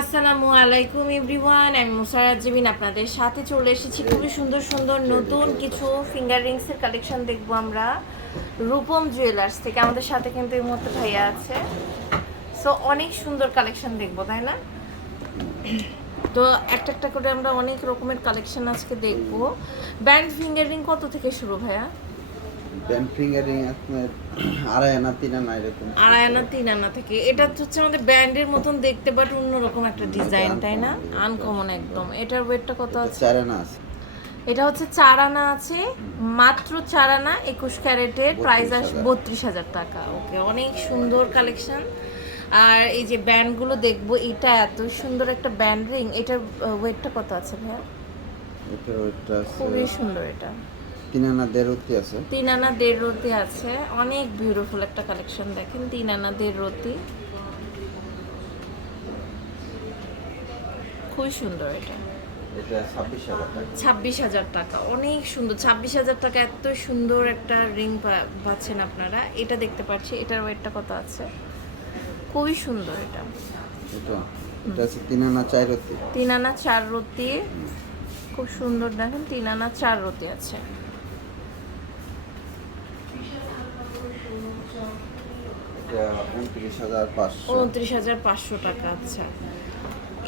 আসসালামু আলাইকুম এভরিওয়ান, আমি মুসারাত জিবিন আপনাদের সাথে চলে এসেছি খুবই সুন্দর সুন্দর নতুন কিছু ফিঙ্গার রিংসের কালেকশন দেখবো আমরা রূপম জুয়েলার্স থেকে। আমাদের সাথে কিন্তু এই মুহূর্তে ভাইয়া আছে, সো অনেক সুন্দর কালেকশন দেখবো, তাই না? তো একটা একটা করে আমরা অনেক রকমের কালেকশন আজকে দেখবো। ব্যান্ড ফিঙ্গার রিং কত থেকে শুরু ভাইয়া? ব্যান্ড ফিঙ্গারিং আপনার আড়াই আনা 3 আনা এরকম, আড়াই আনা 3 আনা থেকে। এটা হচ্ছে আমাদের ব্যান্ডের মতন দেখতে, বাট অন্যরকম একটা ডিজাইন, তাই না? আনকমন একদম। এটার ওয়েটটা কত আছে? 4 আনা আছে। এটা হচ্ছে 4 আনা আছে, মাত্র 4 আনা 21 ক্যারেটের, প্রাইস আসবে 32,000 টাকা। ওকে, অনেক সুন্দর কালেকশন। আর এই যে ব্যান্ডগুলো দেখবো, এটা এত সুন্দর একটা ব্যান্ড রিং। এটার ওয়েটটা কত আছে ভাইয়া? এটার ওয়েটটা আছে খুবই সুন্দর। এটা 3 আনা 1.5 রতি আছে। 3 আনা 1.5 রতি আছে। অনেক বিউটিফুল একটা কালেকশন, দেখেন 3 আনা 1.5 রতি, খুবই সুন্দর। এটা 26,000 টাকা, অনেক সুন্দর। 26,000 টাকা এত সুন্দর একটা রিং পাচ্ছেন আপনারা। এটা দেখতে পাচ্ছি, এটার ওয়েটটা কত আছে? খুবই সুন্দর। এটা এটা আছে 3 আনা 4 রতি। 3 আনা 4 রতি, খুব সুন্দর। দেখেন 3 আনা 4 রতি আছে। এটা 29,500। 29,500 টাকা। আচ্ছা,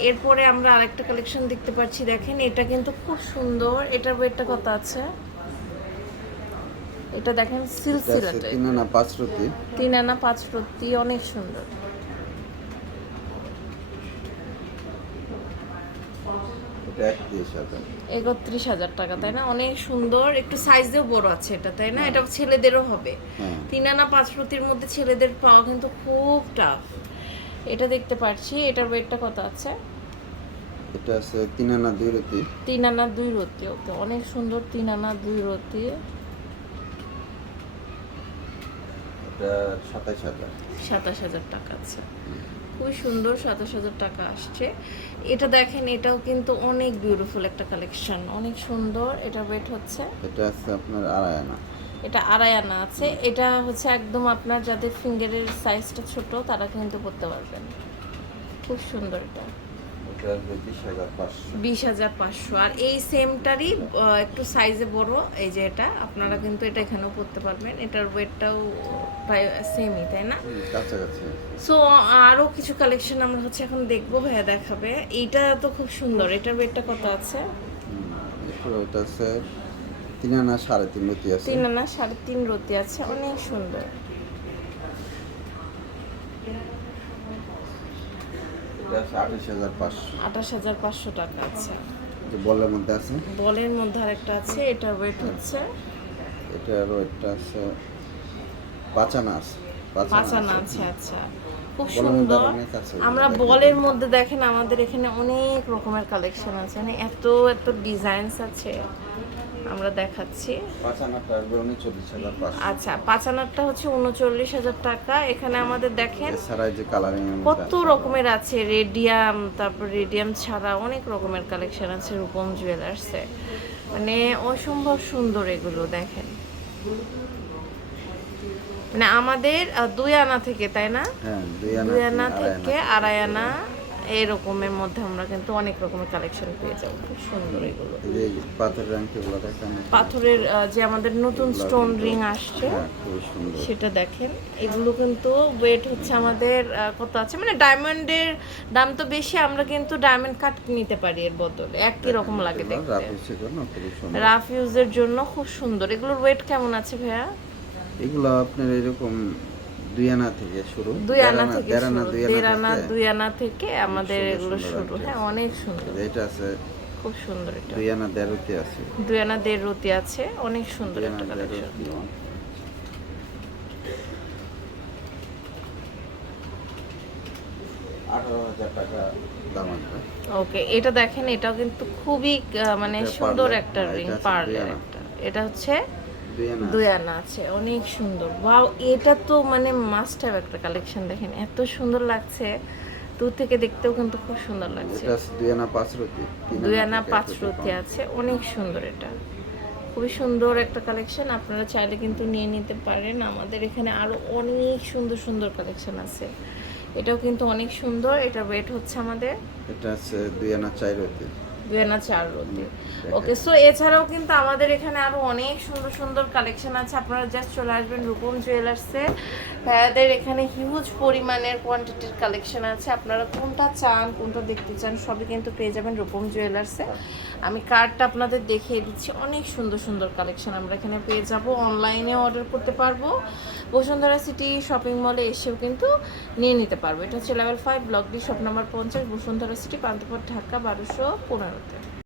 এরপরে আমরা আরেকটা কালেকশন দেখতে পাচ্ছি, দেখেন এটা কিন্তু খুব সুন্দর। এটার ওয়েটটা কত আছে? এটা দেখেন সিলসিলা টাইপ। 3 আনা 5 রতি। 3 আনা 5 রতি, অনেক সুন্দর। এটা 31,000। 31,000 টাকা, তাই না? অনেক সুন্দর। একটু সাইজেও বড় আছে এটা, তাই না? এটা ছেলেদেরও হবে। 3 আনা 5 রতির মধ্যে ছেলেদের পাওয়া কিন্তু খুব টাফ। এটা দেখতে পাচ্ছি, এটার ওয়েটটা কত আছে? এটা আছে 3 আনা 2 রতি। 3 আনা 2 রতি। ওকে, অনেক সুন্দর। 3 আনা 2 রতি, এটা 27,000। 27,000 টাকা আছে। খুবই সুন্দর, 27,000 টাকা আসছে। এটা দেখেন, এটাও কিন্তু অনেক বিউটিফুল একটা কালেকশন, অনেক সুন্দর। এটা ওয়েট হচ্ছে, এটা আছে আপনার আড়াই আনা। এটা আড়াই আনা আছে। এটা হচ্ছে একদম আপনার যাদের ফিঙ্গারের সাইজটা ছোট, তারা কিন্তু করতে পারবেন। খুব সুন্দর। এটা এটা 20,500। 20,500। আর এই সেমটারই একটু সাইজে বড়, এই যে এটা আপনারা কিন্তু এটা এখানেও পড়তে পারবেন। এটার ওয়েটটাও প্রায় সেমই, তাই না? কাছাকাছি। সো আরও কিছু কালেকশন আমরা হচ্ছে এখন দেখবো, ভাইয়া দেখাবে। এইটা তো খুব সুন্দর। এটার ওয়েটটা কত আছে? এটা আছে 3 আনা 3.5 রতি আছে। 3 আনা 3.5 রতি আছে, অনেক সুন্দর। এটা আছে 28,500। 28,500 টাকা আছে। যে বলের মধ্যে আছে, বলের মধ্যে আরেকটা আছে। এটার ওয়েট হচ্ছে, এটার ওয়েটটা আছে 5 আনা আছে। 5 আনা আছে। আচ্ছা, খুব সুন্দর। আমরা বলের মধ্যে দেখেন, আমাদের এখানে অনেক রকমের কালেকশন আছে, মানে এত এত ডিজাইনস আছে, আমরা দেখাচ্ছি। 5 আনাটা 39,500। আচ্ছা, 5 আনারটা হচ্ছে 39,000 টাকা। এখানে আমাদের দেখেন এছাড়া যে কালারিং কত রকমের আছে, রেডিয়াম, তারপর রেডিয়াম ছাড়া অনেক রকমের কালেকশন আছে রূপম জুয়েলার্সে। মানে অসম্ভব সুন্দর এগুলো, দেখেন। মানে আমাদের 2 আনা থেকে, তাই না? হ্যাঁ, 2 আনা থেকে আড়াই আনা এরকমের মধ্যে আমরা কিন্তু অনেক রকমের কালেকশন পেয়ে যাবো। খুব সুন্দর এগুলো। এই পাথরের আংটিগুলো দেখেন, পাথরের যে আমাদের নতুন স্টোন রিং আসছে, খুব সুন্দর। সেটা দেখেন। এগুলো কিন্তু ওয়েট হচ্ছে আমাদের কত আছে, মানে ডায়মন্ডের দাম তো বেশি, আমরা কিন্তু ডায়মন্ড কাট নিতে পারি এর বদলে, একই রকম লাগে দেখতে। রাফ ইউজের জন্য খুব সুন্দর। এগুলোর ওয়েট কেমন আছে ভাইয়া? এগুলো আপনার এরকম 2 আনা থেকে শুরু। 2 আনা থেকে শুরু। 1.5 আনা 2 আনা থেকে আমাদের এগুলো শুরু। হ্যাঁ, অনেক সুন্দর। এটা আছে খুব সুন্দর। এটা 2 আনা 1.5 রতি আছে। 2 আনা 1.5 রতি আছে, অনেক সুন্দর একটা কালেকশন। 18,000 টাকা দাম আছে। ওকে, এটা দেখেন, এটাও কিন্তু খুবই মানে সুন্দর একটা রিং, পার্লের একটা। এটা হচ্ছে 2 আনা আছে, অনেক সুন্দর। ওয়াও, এটা তো মানে মাস্ট হ্যাভ একটা কালেকশন। দেখেন এত সুন্দর লাগছে, দূর থেকে দেখতেও কিন্তু খুব সুন্দর লাগছে। এটা আছে 2 আনা 5 রতি। 2 আনা 5 রতি আছে, অনেক সুন্দর। এটা খুবই সুন্দর একটা কালেকশন, আপনারা চাইলে কিন্তু নিয়ে নিতে পারেন। আমাদের এখানে আরো অনেক সুন্দর সুন্দর কালেকশন আছে। এটাও কিন্তু অনেক সুন্দর। এটা ওয়েট হচ্ছে আমাদের এটা আছে 2 আনা 4 রতি। 2 আনা 4 রতি। ওকে, সো এছাড়াও কিন্তু আমাদের এখানে আরো অনেক সুন্দর সুন্দর কালেকশন আছে। আপনারা জাস্ট চলে আসবেন রূপম জুয়েলার্সে। ভাইয়াদের এখানে হিউজ পরিমাণের কোয়ান্টিটির কালেকশন আছে। আপনারা কোনটা চান, কোনটা দেখতে চান, সবই কিন্তু পেয়ে যাবেন রূপম জুয়েলার্সে। আমি কার্ডটা আপনাদের দেখিয়ে দিচ্ছি। অনেক সুন্দর সুন্দর কালেকশন আমরা এখানে পেয়ে যাব। অনলাইনে অর্ডার করতে পারবো, বসুন্ধরা সিটি শপিং মলে এসেও কিন্তু নিয়ে নিতে পারবো। এটা হচ্ছে level 5 block D, shop number 50, Bashundhara City, Panthapath, Dhaka 1215-তে।